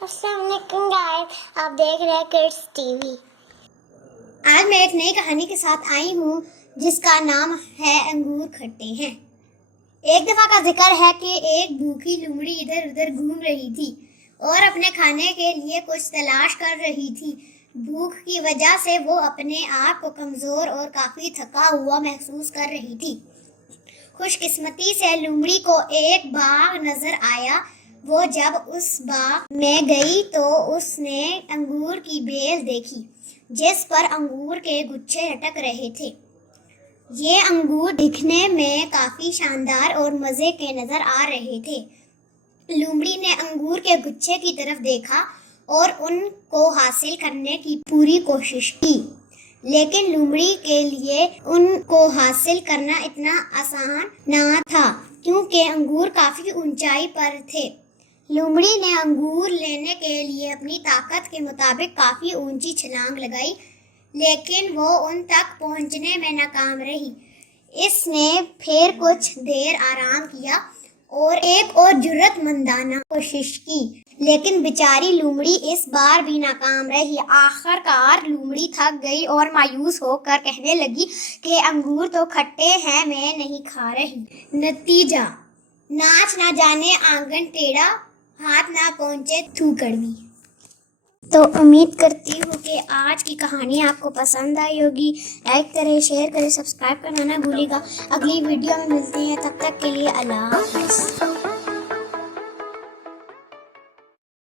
السلام علیکم گائز، آپ دیکھ رہے ہیں کڈس ٹی وی۔ آج میں ایک نئی کہانی کے ساتھ آئی ہوں جس کا نام ہے انگور کھٹے ہیں۔ ایک دفعہ کا ذکر ہے کہ ایک بھوکی لومڑی ادھر ادھر گھوم رہی تھی اور اپنے کھانے کے لیے کچھ تلاش کر رہی تھی۔ بھوک کی وجہ سے وہ اپنے آپ کو کمزور اور کافی تھکا ہوا محسوس کر رہی تھی۔ خوش قسمتی سے لومڑی کو ایک باغ نظر آیا۔ وہ جب اس باغ میں گئی تو اس نے انگور کی بیل دیکھی جس پر انگور کے گچھے لٹک رہے تھے۔ یہ انگور دکھنے میں کافی شاندار اور مزے کے نظر آ رہے تھے۔ لومڑی نے انگور کے گچھے کی طرف دیکھا اور ان کو حاصل کرنے کی پوری کوشش کی، لیکن لومڑی کے لیے ان کو حاصل کرنا اتنا آسان نہ تھا کیونکہ انگور کافی اونچائی پر تھے۔ لومڑی نے انگور لینے کے لیے اپنی طاقت کے مطابق کافی اونچی چھلانگ لگائی، لیکن وہ ان تک پہنچنے میں ناکام رہی۔ اس نے پھر کچھ دیر آرام کیا اور ایک اور جرأت مندانہ کوشش کی، لیکن بیچاری لومڑی اس بار بھی ناکام رہی۔ آخر کار لومڑی تھک گئی اور مایوس ہو کر کہنے لگی کہ انگور تو کھٹے ہیں، میں نہیں کھا رہی۔ نتیجہ: ناچ نہ جانے آنگن ٹیڑھا، ہاتھ نہ پہنچے تھو کڑوی۔ تو امید کرتی ہوں کہ آج کی کہانی آپ کو پسند آئی ہوگی۔ لائک کریں، شیئر کریں، سبسکرائب کرنا نہ بھولیے گا۔ اگلی ویڈیو میں ملتے ہیں، تب تک کے لیے اللہ حافظ۔